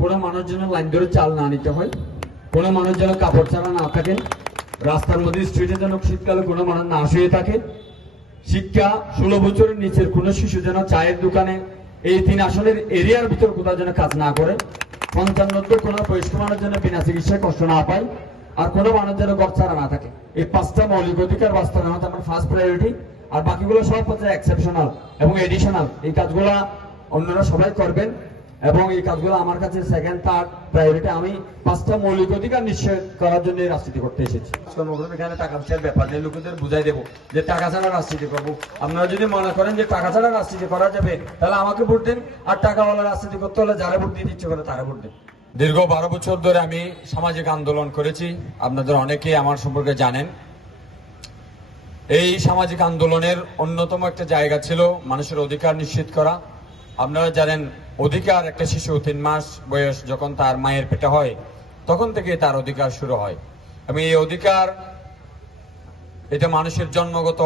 কোনো মানুষ যেন লাইন ধরে চাল না নিতে হয়, কোনো মানুষ যেন কাপড় ছাড়া না থাকেন, রাস্তার মধ্যে স্ট্রিটে যেন শীতকালে কোনো মানুষ না শুয়ে থাকে, শিক্ষা 16 বছরের নিচের কোনো শিশু যেন চায়ের দোকানে এই 3 আসনের এরিয়ার ভিতর কোথাও যেন কাজ না করে, 55 কোনো বয়স্ক মানুষ যেন বিনা চিকিৎসায় কষ্ট না পায়, আর কোনো মানুষ যেন ঘর ছাড়া না থাকে। এই 5টা মৌলিক অধিকার বাস্তবায়ন হচ্ছে আমার ফার্স্ট প্রায়োরিটি। আর বাকিগুলো সব হচ্ছে এক্সেপশনাল এবং এডিশনাল। এই কাজগুলো অন্যরা সবাই করবেন এবং এই কাজগুলো আমার কাছে সেকেন্ড থার্ড প্রায়োরিটি। আমি 5টা মৌলিক অধিকার নিশ্চয় করার জন্য রাজনীতি করতে এসেছি। এখানে টাকা পয়সার ব্যাপার নেই, লোকেদের বুঝাই দেবো যে টাকা ছাড়া রাজনীতি করবো। আপনারা যদি মনে করেন যে টাকা ছাড়া রাজনীতি করা যাবে তাহলে আমাকে ভোট দেন, আর টাকাওয়ালা রাজনীতি করতে হলে যারা ভোট দিতে ইচ্ছে করে তারা ভোট দেন। দীর্ঘ 12 বছর ধরে আমি সামাজিক আন্দোলন করেছি, আপনাদের অনেকেই আমার সম্পর্কে জানেন। এই সামাজিক আন্দোলনের অন্যতম একটা জায়গা ছিল মানুষের অধিকার নিশ্চিত করা। আপনারা জানেন, অধিকার একটা শিশু 3 মাস বয়স যখন তার মায়ের পেটে হয় তখন থেকে তার অধিকার শুরু হয়, এবং এই অধিকার এটা মানুষের জন্মগত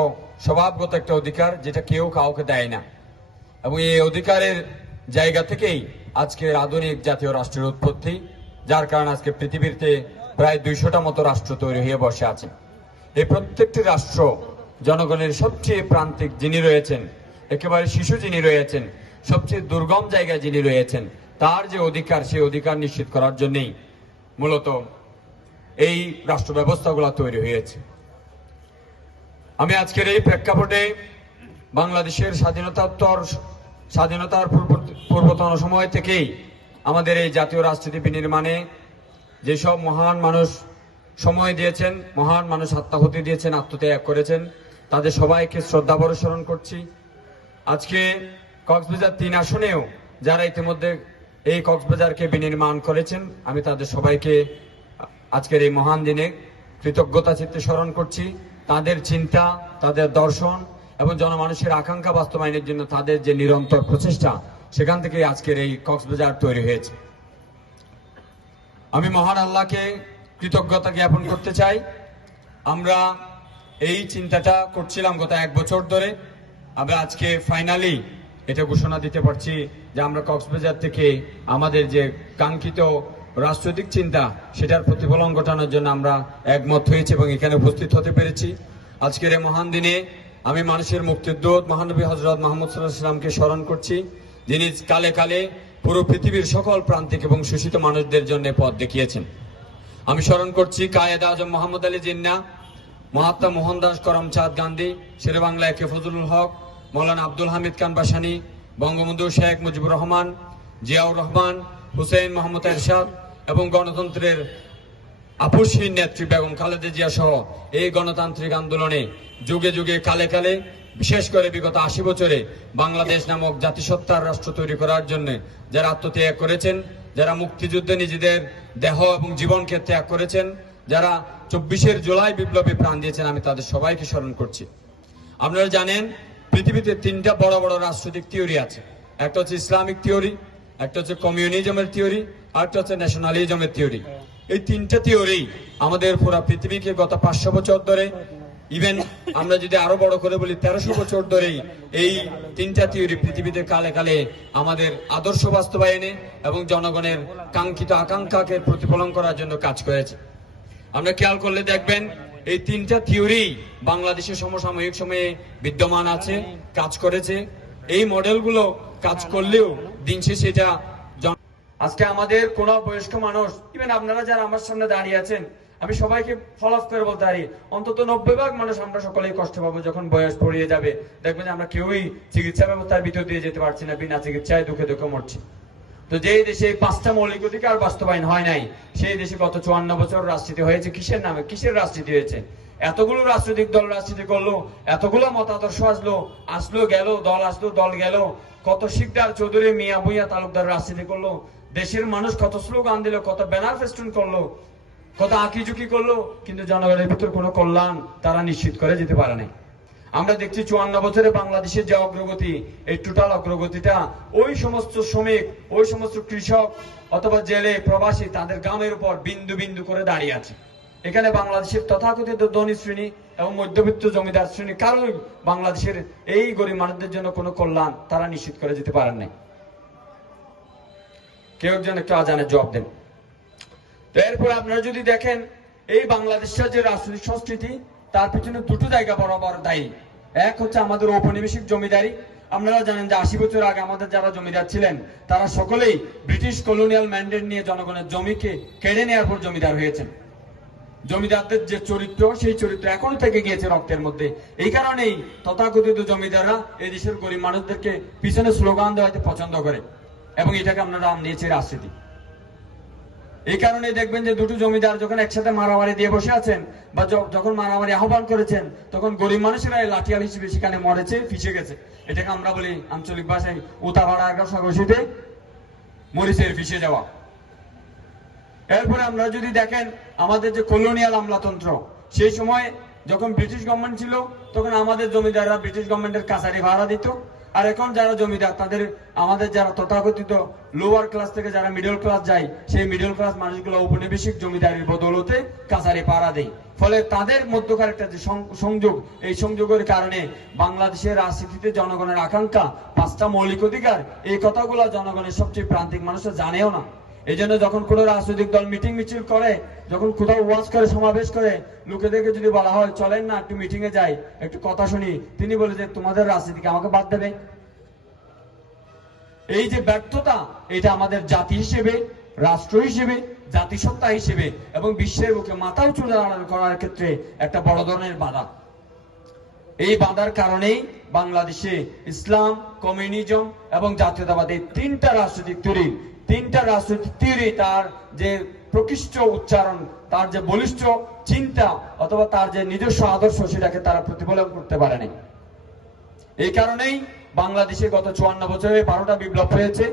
স্বভাবগত একটা অধিকার যেটা কেউ কাউকে দেয় না, এবং এই অধিকারের জায়গা থেকেই আজকের আধুনিক জাতীয় রাষ্ট্রের উৎপত্তি, যার কারণে আজকে পৃথিবীতে প্রায় 200টা মতো রাষ্ট্র তৈরি হয়ে বসে আছে। এই প্রত্যেকটি রাষ্ট্র জনগণের সবচেয়ে প্রান্তিক যিনি রয়েছেন, একেবারে শিশু যিনি রয়েছেন, সবচেয়ে দুর্গম জায়গায় যিনি রয়েছেন, তার যে অধিকার সেই অধিকার নিশ্চিত করার জন্যই মূলত এই রাষ্ট্র ব্যবস্থাগুলো তৈরি হয়েছে। আমি আজকের এই প্রেক্ষাপটে বাংলাদেশের স্বাধীনতার পূর্বতন সময় থেকেই আমাদের এই জাতীয় রাজনীতি বিনির্মাণে যেসব মহান মানুষ সময় দিয়েছেন, মহান মানুষ আত্মাহুতি দিয়েছেন, আত্মত্যাগ করেছেন, তাদের সবাইকে শ্রদ্ধা স্মরণ করছি। আজকে কক্সবাজার 3 আসনেও যারা ইতিমধ্যে এই কক্সবাজারকে বিনির্মাণ করেছেন, আমি তাদের সবাইকে আজকের এই মহান দিনে কৃতজ্ঞতা চিত্তে স্মরণ করছি। তাদের চিন্তা, তাদের দর্শন এবং জনমানুষের আকাঙ্ক্ষা বাস্তবায়নের জন্য তাদের যে নিরন্তর প্রচেষ্টা, সেখান থেকে আজকের এই কক্সবাজার তৈরি হয়েছে। আমি মহান আল্লাহকে কৃতজ্ঞতা জ্ঞাপন করতে চাই। আমরা এই চিন্তাটা করছিলাম গত 1 বছর ধরে, আমরা আজকে ফাইনালি এটা ঘোষণা দিতে পারছি যে আমরা কক্সবাজার থেকে আমাদের যে কাঙ্ক্ষিত রাষ্ট্রীয় চিন্তা সেটার প্রতিফলন ঘটানোর জন্য আমরা একমত হয়েছি এবং এখানে উপস্থিত হতে পেরেছি। আজকের এই মহান দিনে আমি মানুষের মুক্তির দূত মহানবী হযরত মুহাম্মদ সাল্লাল্লাহু আলাইহি ওয়াসাল্লামকে স্মরণ করছি, যিনি কালে কালে পুরো পৃথিবীর সকল প্রান্তিক এবং শোষিত মানুষদের জন্য পথ দেখিয়েছেন। আমি স্মরণ করছি কায়েদ আজম মোহাম্মদ আলী জিন্নাহ, মহাত্মা মোহনদাস করমচাঁদ গান্ধী, শেরেবাংলা একে ফজলুল হক, মৌলানা আব্দুল হামিদ খান বাসানী, বঙ্গবন্ধু শেখ মুজিবুর রহমান, জিয়াউর রহমান, হুসেইন মোহাম্মদ এরশাদ এবং গণতন্ত্রের আপসহীন নেত্রী বেগম খালেদা জিয়া সহ এই গণতান্ত্রিক আন্দোলনে যুগে যুগে কালে কালে, বিশেষ করে বিগত 80 বছরে বাংলাদেশ নামক জাতিসত্তার রাষ্ট্র তৈরি করার জন্য যারা আত্মত্যাগ করেছেন, যারা মুক্তিযুদ্ধে নিজেদের দেহ এবং জীবনকে ত্যাগ করেছেন, যারা 24 জুলাই বিপ্লবে প্রাণ দিয়েছেন, আমি তাদের সবাইকে স্মরণ করছি। আপনারা জানেন, পৃথিবীতে 3টা বড় বড় রাজনৈতিক থিওরি আছে। একটা হচ্ছে ইসলামিক থিওরি, একটা হচ্ছে কমিউনিজমের থিওরি, আর একটা হচ্ছে ন্যাশনালিজমের থিওরি। এই 3টা থিওরি আমাদের পুরো পৃথিবীকে গত 500 বছর ধরে, ইভেন আমরা যদি আরো বড় করে বলি 1300 বছর ধরেই এই 3টা থিওরি পৃথিবীতে কালে কালে আমাদের আদর্শ বাস্তবায়নে এবং জনগণের কাঙ্ক্ষিত আকাঙ্ক্ষাকে প্রতিফলন করার জন্য কাজ করেছে। আমরা খেয়াল করলে দেখবেন এই 3টা থিওরি বাংলাদেশের সমসাময়িক সময়ে বিদ্যমান আছে, কাজ করেছে। এই মডেলগুলো কাজ করলেও দিন শেষে এটা আজকে আমাদের কোন বয়স্ক মানুষ, ইভেন আপনারা যারা আমার সামনে দাঁড়িয়ে আছেন, আমি সবাইকে ফলো আপ করে বলতে পারি অন্তত 90% মানুষ আমরা সকলেই কষ্ট পাবো যখন বয়স পড়িয়ে যাবে। দেখবেন যে আমরা কেউই চিকিৎসা ব্যবস্থার ভিতর দিয়ে যেতে পারছি না, বিনা চিকিৎসায় দুঃখে দুঃখে মরছি। তো যেই দেশে 5টা মৌলিক অধিকার বাস্তবায়ন হয় নাই, সেই দেশে গত 54 বছর রাজনীতি হয়েছে কিসের নামে? কিসের রাজনীতি হয়েছে? এতগুলো রাজনৈতিক দল রাজনীতি করলো, এতগুলো মতাদর্শ আসলো গেল, দল আসলো দল গেল, কত শিকদার চৌধুরী মিয়া ভুইয়া তালুকদার রাজনীতি করলো, দেশের মানুষ কত স্লোগান দিল, কত ব্যানার ফেস্টুন করলো, কত আঁকিঝুঁকি করলো, কিন্তু জনগণের ভিতর কোনো কল্যাণ তারা নিশ্চিত করে যেতে পারে নাই। আমরা দেখছি 54 বছরে বাংলাদেশের যে অগ্রগতি, এই টোটাল অগ্রগতিটা ওই সমস্ত শ্রমিক, ওই সমস্ত কৃষক অথবা জেলে প্রবাসী তাদের গ্রামের উপর বিন্দু বিন্দু করে দাঁড়িয়ে আছে। এখানে বাংলাদেশের তথাকথিত ধনী শ্রেণী এবং মধ্যবিত্ত জমিদার শ্রেণী কারোই বাংলাদেশের এই গরিব মানুষদের জন্য কোনো কল্যাণ তারা নিশ্চিত করে যেতে পারেন নাই। কেউ একজন একটু আজানের জবাব দেন। তো এরপর আপনারা যদি দেখেন এই বাংলাদেশের যে রাজনৈতিক সংস্কৃতি, তার পিছনে দুটো জায়গা বরাবর দায়ী। এক হচ্ছে আমাদের ঔপনিবেশিক জমিদারি। আপনারা জানেন যে 80 বছর আগে আমাদের যারা জমিদার ছিলেন তারা সকলেই ব্রিটিশ কলোনিয়াল ম্যান্ডেট নিয়ে জনগণের জমিকে কেড়ে নেওয়ার পর জমিদার হয়েছেন। জমিদারদের যে চরিত্র, সেই চরিত্র এখনো থেকে গিয়েছে রক্তের মধ্যে। এই কারণেই তথাকথিত জমিদাররা এই দেশের গরিব মানুষদেরকে পিছনে স্লোগান দেওয়াতে পছন্দ করে এবং এটাকে আমরা নাম নিয়েছি রাজনীতি। এই কারণে দেখবেন যে দুটো জমিদার যখন একসাথে মারামারি দিয়ে বসে আছেন বা যখন মারামারি আহ্বান করেছেন, তখন গরিব মানুষেরা লাঠিয়াল হিসেবে সেখানে মরেছে, ফিসে গেছে। এটাকে আমরা বলি আঞ্চলিক ভাষায় উতাভাড়া ঘষাঘষিতে মরিচের ফিসে যাওয়া। এরপরে আমরা যদি দেখেন আমাদের যে কলোনিয়াল আমলাতন্ত্র, সেই সময় যখন ব্রিটিশ গভর্নমেন্ট ছিল তখন আমাদের জমিদাররা ব্রিটিশ গভর্নমেন্টের কাছারি ভাড়া দিত। আর এখন যারা জমিদার তাদের আমাদের যারা তথাকথিত লোয়ার ক্লাস থেকে যারা মিডল ক্লাস যায়, সেই মিডল ক্লাস মানুষগুলো ঔপনিবেশিক জমিদারির বদৌলতে কাছারি ভাড়া দেয়। ফলে তাদের মধ্যকার একটা যে সংযোগ, এই সংযোগের কারণে বাংলাদেশের রাজনীতিতে জনগণের আকাঙ্ক্ষা, 5টা মৌলিক অধিকার, এই কথাগুলো জনগণের সবচেয়ে প্রান্তিক মানুষরা জানেও না। এই জন্য যখন কোনো রাজনৈতিক দল মিটিং মিছিল করে, যখন কোথাও ওয়াজ করে, সমাবেশ করে, লোকেদেরকে যদি বলা হয় চলেন না একটু মিটিং এ যাই, একটু কথা শুনি, তিনি বলে যে তোমাদের রাজনীতিকে আমাকে বাদ দেবে। এই যে ব্যর্থতা, এটা আমাদের জাতি হিসেবে, রাষ্ট্র হিসেবে, জাতিসত্তা হিসেবে এবং বিশ্বের বুকে মাথা উঁচু করার ক্ষেত্রে একটা বড় ধরনের বাধা। এই বাধার কারণেই বাংলাদেশে ইসলাম, কমিউনিজম এবং জাতীয়তাবাদ, এই তিনটা রাজনৈতিক থিওরি তার যে প্রকৃষ্ট উচ্চারণ, তার যে বলিষ্ঠ চিন্তা অথবা তার যে নিজস্ব আদর্শ, সেটাকে তারা প্রতিফলন করতে পারেনি। এই কারণেই বাংলাদেশে গত 54 বছরে 12টা বিপ্লব হয়েছে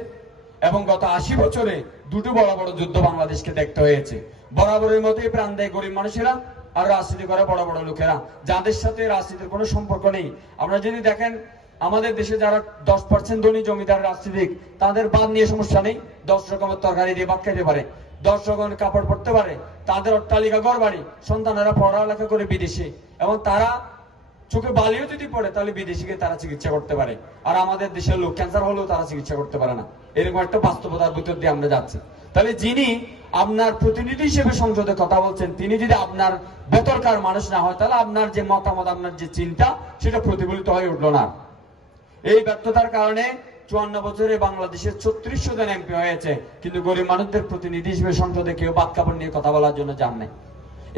এবং গত 80 বছরে দুটো বড় বড় যুদ্ধ বাংলাদেশকে দেখতে হয়েছে। বরাবরের মতোই প্রাণ দেয় গরিব মানুষেরা আর রাজনীতি করে বড় বড় লোকেরা, যাদের সাথে রাজনীতির কোনো সম্পর্ক নেই। আপনারা যদি দেখেন আমাদের দেশে যারা 10% ধনী জমিদার রাজনীতিক, তাদের বাদ নিয়ে সমস্যা নেই। 10 রকমের তরকারি দিয়ে ভাত খাইতে পারে, 10 রকমের কাপড় পরতে পারে, তাদের অট্টালিকা ঘর বাড়ি, সন্তানেরা পড়ালেখা করে বিদেশে, এবং তারা চোখে বালিও যদি পড়ে তাহলে বিদেশিকে তারা চিকিৎসা করতে পারে। আর আমাদের দেশের লোক ক্যান্সার হলেও তারা চিকিৎসা করতে পারে না। এরকম একটা বাস্তবতার ভিতর দিয়ে আমরা যাচ্ছি। তাহলে যিনি আপনার প্রতিনিধি হিসেবে সংসদে কথা বলছেন, তিনি যদি আপনার ভেতরকার মানুষ না হয়, তাহলে আপনার যে মতামত, আপনার যে চিন্তা, সেটা প্রতিফলিত হয়ে উঠলো না। এই ব্যর্থতার কারণে 54 বছরে বাংলাদেশের 3600 জন এমপি হয়েছে, কিন্তু গরিব মানুষদের প্রতিনিধি হিসেবে সংসদে কেউ বাদ কাপড় নিয়ে কথা বলার জন্য যান নাই।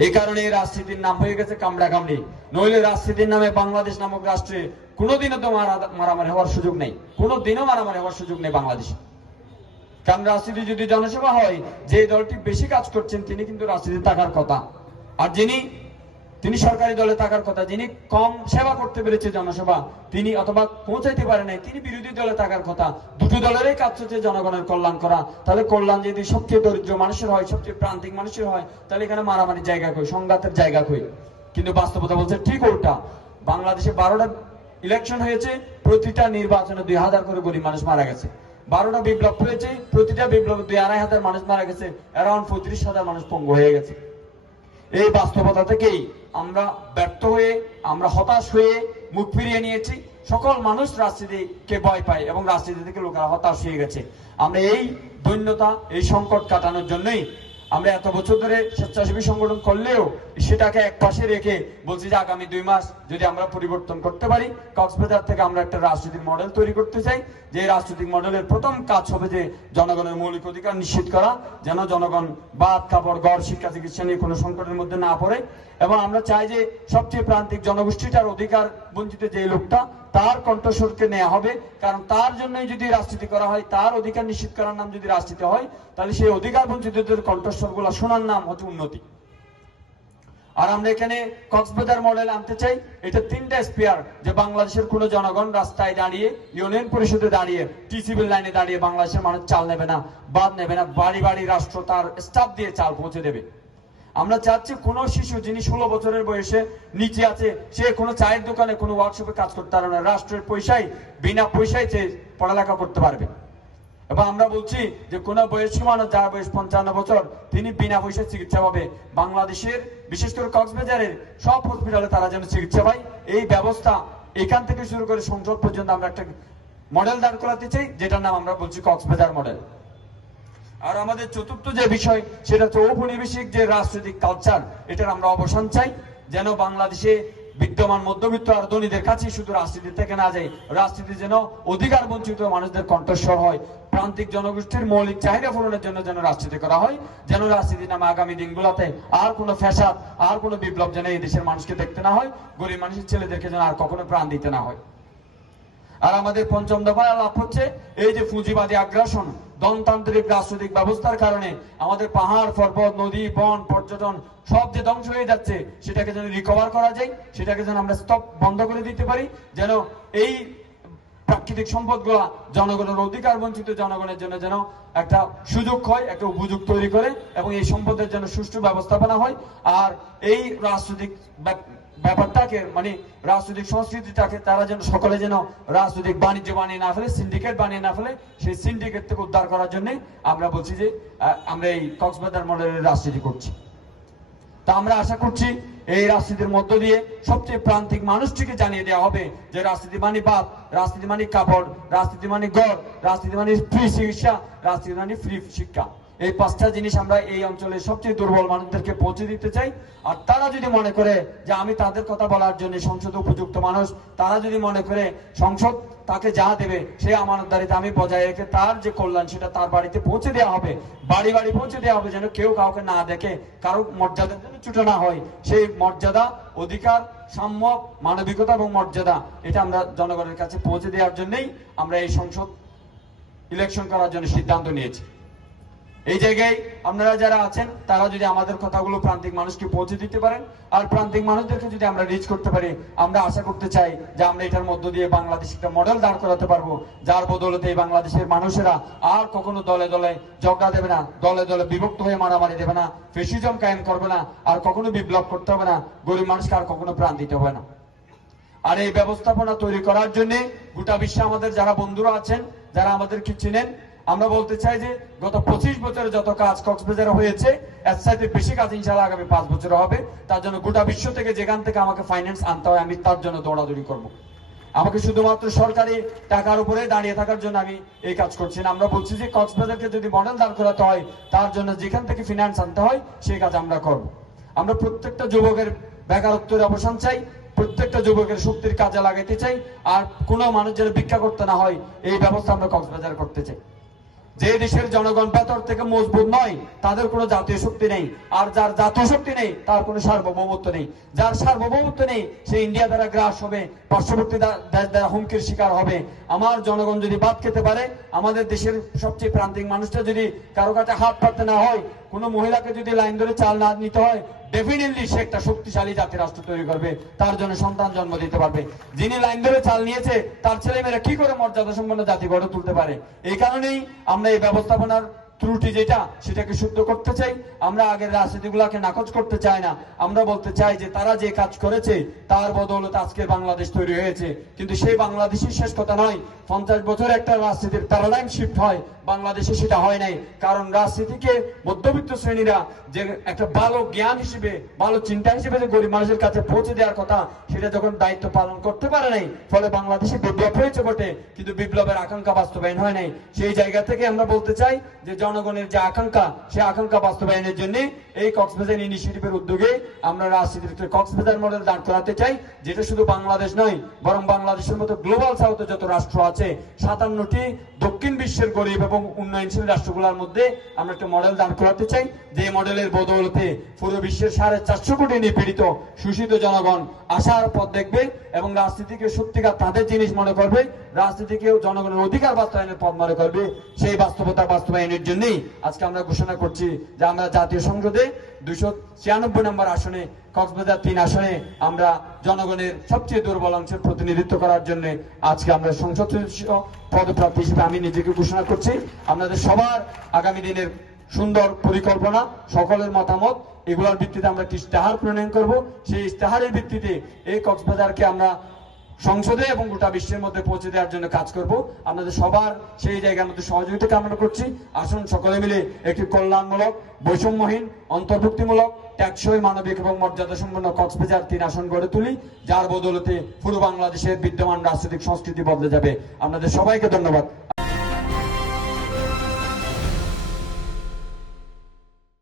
এই কারণে এই রাজনীতির নাম হয়ে গেছে কামড়া কামড়ি। নইলে রাজনীতির নামে বাংলাদেশ নামক রাষ্ট্রে কোনোদিনও তো মারামারি হওয়ার সুযোগ নেই, কোনোদিনও মারামারি হওয়ার সুযোগ নেই বাংলাদেশে। কারণ রাজনীতি যদি জনসেবা হয়, যে দলটি বেশি কাজ করছেন তিনি কিন্তু রাজনীতিতে থাকার কথা, আর তিনি সরকারি দলে থাকার কথা। যিনি কম সেবা করতে পেরেছে জনসেবা, তিনি অথবা পৌঁছাইতে পারে নাই, তিনি বিরোধী দলে থাকার কথা। দুটো দলেরই কাজ হচ্ছে জনগণের কল্যাণ করা। তাহলে কল্যাণ যদি সবচেয়ে দরিদ্র মানুষের হয়, সবচেয়ে প্রান্তিক মানুষের হয়, তাহলে এখানে মারামারির জায়গা কই, সংঘাতের জায়গা কই? কিন্তু বাস্তবতা বলছে ঠিক উল্টা। বাংলাদেশে 12টা ইলেকশন হয়েছে, প্রতিটা নির্বাচনে 2000 করে গরিব মানুষ মারা গেছে। 12টা বিপ্লব হয়েছে, প্রতিটা বিপ্লবে 2-2.5 মানুষ মারা গেছে, অ্যারাউন্ড 35,000 মানুষ পঙ্গু হয়ে গেছে। এই বাস্তবতা থেকেই আমরা ব্যর্থ হয়ে, আমরা হতাশ হয়ে মুখ ফিরিয়ে নিয়েছি। সকল মানুষ রাজনীতিকে ভয় পায় এবং রাজনীতি থেকে লোকেরা হতাশ হয়ে গেছে। আমরা এই দৈন্যতা, এই সংকট কাটানোর জন্যই আমরা এত বছর ধরে স্বেচ্ছাসেবী সংগঠন করলেও সেটাকে এক পাশে রেখে বলছি যে আগামী 2 মাস যদি আমরা পরিবর্তন করতে পারি, কক্সবাজার থেকে আমরা একটা রাজনৈতিক মডেল তৈরি করতে চাই। যে রাজনৈতিক মডেলের প্রথম কাজ হবে যে জনগণের মৌলিক অধিকার নিশ্চিত করা, যেন জনগণ ভাত, কাপড়, ঘর, শিক্ষা, চিকিৎসা নিয়ে কোনো সংকটের মধ্যে না পড়ে। এবং আমরা চাই যে সবচেয়ে প্রান্তিক জনগোষ্ঠীটার অধিকার বঞ্চিত যে লোকটা, তার কণ্ঠস্বরকে নেওয়া হবে। কারণ তার জন্যই যদি রাজনীতি করা হয়, তার অধিকার নিশ্চিত করার নাম যদি রাজনীতি হয়, তাহলে সেই অধিকার বঞ্চিতদের কণ্ঠস্বরগুলো শোনার নাম হচ্ছে উন্নতি। আর আমরা এখানে কক্সবাজার মডেল আনতে চাই। এটা 3টা স্পিয়ার, যে বাংলাদেশের কোন জনগণ রাস্তায় দাঁড়িয়ে, ইউনিয়ন পরিষদে দাঁড়িয়ে, টিসিবির লাইনে দাঁড়িয়ে বাংলাদেশের মানুষ চাল নেবে না, বাদ নেবে না, বাড়ি বাড়ি রাষ্ট্র তার স্টাফ দিয়ে চাল পৌঁছে দেবে। আমরা চাচ্ছি কোন শিশু যিনি 16 বছরের বয়সে নিচে আছে, সে কোনো চায়ের দোকানে, কোনো ওয়ার্কশপে কাজ করতে পারবে না, রাষ্ট্রের পয়সায়, বিনা পয়সায় সে পড়ালেখা করতে পারবে। এবং আমরা বলছি যে কোন বয়সী মানুষ, যার বয়স 55 বছর, তিনি বিনা পয়সায় চিকিৎসা পাবে। বাংলাদেশের বিশেষ করে কক্সবাজারের সব হসপিটালে তারা যেন চিকিৎসা পায়, এই ব্যবস্থা এখান থেকে শুরু করে সংসদ পর্যন্ত আমরা একটা মডেল দাঁড় করাতে চাই, যেটার নাম আমরা বলছি কক্সবাজার মডেল। আর আমাদের চতুর্থ যে বিষয়, সেটা হচ্ছে ঔপনিবেশিক যে রাজনৈতিক কালচার, এটার আমরা অবসান চাই। যেন বাংলাদেশে বিদ্যমান মধ্যবিত্ত আর ধনীদের কাছে শুধু রাজনীতি থেকে না যায়, রাজনীতি যেন অধিকার বঞ্চিত মানুষদের কণ্ঠস্বর হয়। প্রান্তিক জনগোষ্ঠীর মৌলিক চাহিদা পূরণের জন্য যেন রাজনীতি করা হয়, যেন রাজনীতি নামে আগামী দিনগুলোতে আর কোনো ফ্যাসাদ, আর কোনো বিপ্লব যেন এই দেশের মানুষকে দেখতে না হয়, গরিব মানুষের ছেলেদেরকে যেন আর কখনো প্রাণ দিতে না হয়। আর আমাদের পঞ্চম দফায় লাভ হচ্ছে এই যে পুঁজিবাদী আগ্রাসন, ধনতান্ত্রিক রাজনৈতিক ব্যবস্থার কারণে আমাদের পাহাড়, পর্বত, নদী, বন, পর্যটন সব যে ধ্বংস হয়ে যাচ্ছে, সেটাকে যেন রিকভার করা যায়, সেটাকে যেন আমরা স্টপ বন্ধ করে দিতে পারি, যেন এই প্রাকৃতিক সম্পদগুলা জনগণের অধিকার বঞ্চিত জনগণের জন্য যেন একটা সুযোগ হয়, একটা উপযোগ তৈরি করে, এবং এই সম্পদের জন্য সুষ্ঠু ব্যবস্থাপনা হয়। আর এই রাজনৈতিক ব্যাপারটাকে, মানে রাজনৈতিক সংস্কৃতিটাকে তারা যেন সকলে যেন রাজনৈতিক বাণিজ্য বানিয়ে না ফেলে, সিন্ডিকেট বানিয়ে না ফেলে, সেই সিন্ডিকেট থেকে উদ্ধার করার জন্য আমরা বলছি যে আমরা এই কক্সবাজার মডেলের রাজনীতি করছি। তা আমরা আশা করছি এই রাজনীতির মধ্য দিয়ে সবচেয়ে প্রান্তিক মানুষটিকে জানিয়ে দেওয়া হবে যে রাজনীতি মানে বাদ, রাজনীতি মানে কাপড়, রাজনীতি মানে গড়, রাজনীতি মানে ফ্রি চিকিৎসা, রাজনীতি মানে ফ্রি শিক্ষা। এই 5টা জিনিস আমরা এই অঞ্চলের সবচেয়ে দুর্বল মানুষদেরকে পৌঁছে দিতে চাই। আর তারা যদি মনে করে যে আমি তাদের কথা বলার জন্য সংসদ উপযুক্ত মানুষ, তারা যদি মনে করে সংসদ তাকে যা দেবে সেই আমানতদারিতে আমি বজায় রেখে তার যে কল্যাণ সেটা তার বাড়িতে পৌঁছে দেওয়া হবে, বাড়ি বাড়ি পৌঁছে দেওয়া হবে, যেন কেউ কাউকে না দেখে, কারো মর্যাদার জন্য চ্যুত না হয়। সেই মর্যাদা, অধিকার, সাম্য, মানবিকতা এবং মর্যাদা, এটা আমরা জনগণের কাছে পৌঁছে দেওয়ার জন্যই আমরা এই সংসদ ইলেকশন করার জন্য সিদ্ধান্ত নিয়েছি। এই জায়গায় আপনারা যারা আছেন তারা যদি আমাদের কথাগুলো প্রান্তিক মানুষকে পৌঁছে দিতে পারেন, আর প্রান্তিক মানুষদেরকে যদি আমরা রিচ করতে পারি, আমরা আশা করতে চাই যে আমরা এটার মধ্য দিয়ে বাংলাদেশ একটা মডেল দাঁড় করাতে পারবো, যার বদৌলতে এই বাংলাদেশের মানুষেরা আর কখনো দলে দলে ঝগড়া দেবে না, দলে দলে বিভক্ত হয়ে মারামারি দেবে না, ফ্যাসিজম কায়েম করবে না, আর কখনো বিপ্লব করতে হবে না, গরিব মানুষকে আর কখনো প্রাণ দিতে হবে না। আর এই ব্যবস্থাপনা তৈরি করার জন্য গোটা বিশ্বে আমাদের যারা বন্ধুরা আছেন, যারা আমাদেরকে চিনেন, আমরা বলতে চাই যে গত 25 বছরে যত কাজ কক্সবাজারে হয়েছে, এর চাইতে বেশি কাজ ইনশাআল্লাহ আগামী 5 বছরে হবে। তার জন্য গোটা বিশ্ব থেকে যেখান থেকে আমাকে ফাইন্যান্স আনতে হয়, আমি তার জন্য দৌড়াদৌড়ি করব। আমাকে শুধুমাত্র সরকারি টাকার উপরে দাঁড়িয়ে থাকার জন্য আমি এই কাজ করছি না। আমরা বলছি যে কক্সবাজারকে যদি মডেল দাঁড় করাতে হয়, তার জন্য যেখান থেকে ফিনান্স আনতে হয় সেই কাজ আমরা করব। আমরা প্রত্যেকটা যুবকের বেকারত্বের অবসান চাই, প্রত্যেকটা যুবকের শক্তির কাজে লাগাইতে চাই, আর কোনো মানুষ যেন ভিক্ষা করতে না হয়, এই ব্যবস্থা আমরা কক্সবাজার করতে চাই। যে দেশের জনগণ ভেতর থেকে মজবুত নয়, তাদের কোনো জাতীয় শক্তি নেই, আর যার জাতীয় শক্তি নেই তার কোনো সার্বভৌমত্ব নেই। যার সার্বভৌমত্ব নেই সে ইন্ডিয়া দ্বারা গ্রাস হবে, পার্শ্ববর্তী দেশ দ্বারা হুমকির শিকার হবে। আমার জনগণ যদি ভাত খেতে পারে, আমাদের দেশের সবচেয়ে প্রান্তিক মানুষটা যদি কারো কাছে হাত পাততে না হয়, কোনো মহিলাকে যদি লাইন ধরে চাল না নিতে হয়, ডেফিনেটলি সে একটা শক্তিশালী জাতি রাষ্ট্র তৈরি করবে, তার জন্য সন্তান জন্ম দিতে পারবে। যিনি লাইন ধরে চাল নিয়েছে, তার ছেলেমেয়েরা কি করে মর্যাদা সম্পন্ন জাতি গড়ে তুলতে পারে? এই কারণেই আমরা এই ব্যবস্থাপনার ত্রুটি যেটা, সেটাকে শুদ্ধ করতে চাই। আমরা আগের রাজনীতিগুলোকে নাকচ করতে চাই না। আমরা বলতে চাই যে তারা যে কাজ করেছে তার বদৌলতে আজকের বাংলাদেশ তৈরি হয়েছে, কিন্তু সেই বাংলাদেশের শেষ কথা নয়। 50 বছরে একটা রাজনীতির প্যারাডাইম শিফট হয়, বাংলাদেশে সেটা হয় নাই। কারণ রাজনীতিকে মধ্যবিত্ত শ্রেণীরা যে একটা ভালো জ্ঞান হিসেবে, ভালো চিন্তা হিসেবে যে গরিব মানুষের কাছে পৌঁছে দেওয়ার কথা, সেটা যখন দায়িত্ব পালন করতে পারে নাই, ফলে বাংলাদেশে বিপ্লব হয়েছে বটে, কিন্তু বিপ্লবের আকাঙ্ক্ষা বাস্তবায়ন হয় নাই। সেই জায়গা থেকে আমরা বলতে চাই যে জনগণের যে আকাঙ্ক্ষা, সেই আকাঙ্ক্ষা বাস্তবায়নের জন্য এই কক্সবাজার ইনিশিয়েটিভের উদ্যোগে আমরা রাজনীতিতে কক্সবাজার মডেল দাঁড় করাতে চাই, যেটা শুধু বাংলাদেশ নয়, বরং বাংলাদেশের মতো গ্লোবাল সাউথে যত রাষ্ট্র আছে, 57টি দক্ষিণ বিশ্বের গরিব এবং উন্নয়নশীল রাষ্ট্রগুলোর মধ্যে আমরা একটা মডেল দাঁড় করাতে চাই, যে মডেলের বদৌলতে পুরো বিশ্বের 450 কোটি নিপীড়িত শোষিত জনগণ আশার পথ দেখবে এবং রাজনীতিকে সত্যিকার তাদের জিনিস মনে করবে, রাজনীতিকেও জনগণের অধিকার বাস্তবায়নের পথ মনে করবে। সেই বাস্তবতা বাস্তবায়নের জন্যই আজকে আমরা ঘোষণা করছি যে আমরা জাতীয় সংসদে 296 নম্বর আসনে, কক্সবাজার 3 আসনে আমরা জনগণের সবচেয়ে দুর্বল অংশের প্রতিনিধিত্ব করার জন্য আজকে আমরা সংসদ সদস্য পদপ্রার্থী হিসেবে আমি নিজেকে ঘোষণা করছি। আপনাদের সবার আগামী দিনের সুন্দর পরিকল্পনা, সকলের মতামত, এগুলোর ভিত্তিতে আমরা একটি ইশতেহার প্রণয়ন করব। সেই ইশতেহারের ভিত্তিতে এই কক্সবাজারকে আমরা সংসদে এবং গোটা বিশ্বের মধ্যে পৌঁছে দেওয়ার জন্য কাজ করব। আপনাদের সবার সেই জায়গার মধ্যে সহযোগিতা কামনা করছি। আসুন সকলে মিলে একটি কল্যাণমূলক, বৈষম্যহীন, অন্তর্ভুক্তিমূলক, টেকসই, মানবিক এবং মর্যাদা সম্পন্ন কক্সবাজার 3 আসন গড়ে তুলি, যার বদৌলতে পুরো বাংলাদেশের বিদ্যমান রাজনৈতিক সংস্কৃতি বদলে যাবে। আপনাদের সবাইকে ধন্যবাদ।